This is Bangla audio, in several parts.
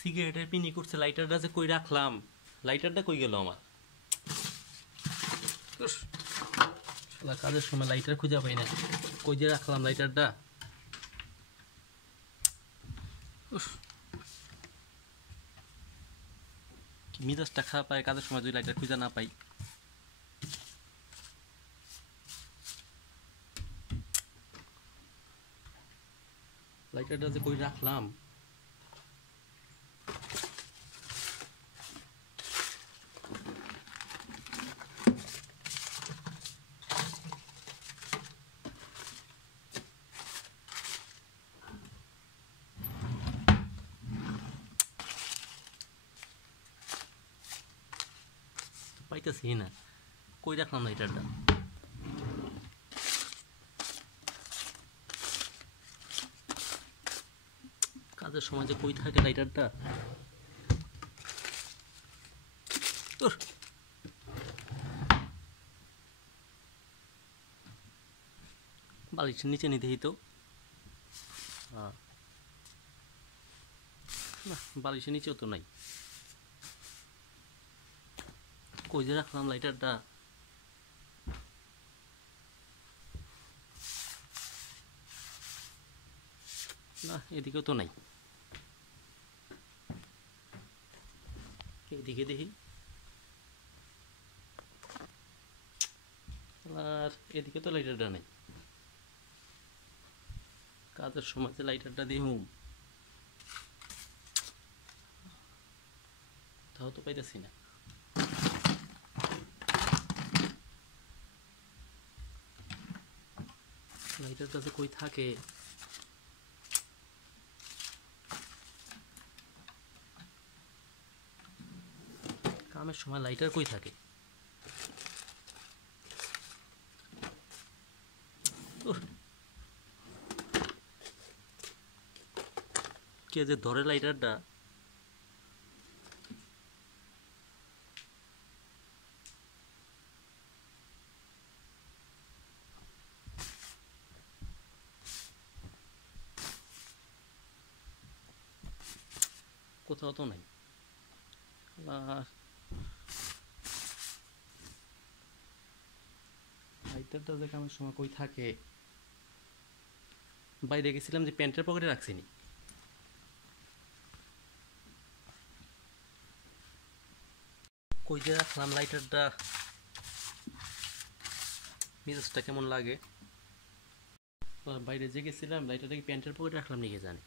সিগারেটের পিনি করছে, লাইটারটা যে কই রাখলাম, লাইটারটা কই গেল আমার? উস, শালা কাজের সময় লাইটার খুঁজে পাই না, কই যে রাখলাম লাইটারটা। উস, কি মিজাজটা খারাপ পায় কাজের সময় যদি লাইটার খুঁজে না পাই। লাইটারটা যে কই রাখলাম। পাইতেছি না, কই রাখলাম লাইটারটা। কাজের সময় যে কই থাকে লাইটারটা। উহ, বালিশের নিচে নিতেই তো। না, বালিশের নিচেও তো নাই, কই যে রাখলাম লাইটারটা। না, এদিকেও তো নাই, এদিকে দেখি। আর এদিকে তো লাইটারটা নেই, কাজের সময় যে লাইটারটা দিহুম তাও তো পাইতেছি না। লাইটারটা যে কই থাকে। কামের সময় লাইটার কই থাকে। উহ, কে যে ধরে লাইটারটা। কোথাও তো নাই। আর লাইটারটা যে কামের সময় কই থাকে। বাইরে গেছিলাম যে প্যান্টের পকেটে রাখছিনি। কই যে রাখলাম লাইটারটা, মেজাজটা কেমন লাগে। বাইরে যে গেছিলাম লাইটারটা কি প্যান্টের পকেটে রাখলাম নাকি জানি।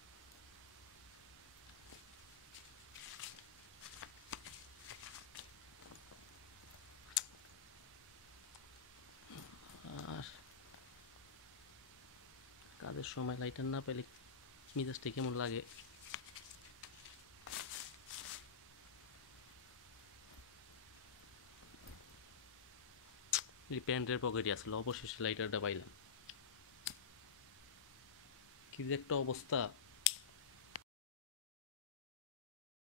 আর কাজের সময় লাইটার না পেলে মেজাজটা কেমন লাগে। প্যান্টের পকেটে আসলে অবশেষে লাইটারটা পাইলাম। কি যে একটা অবস্থা।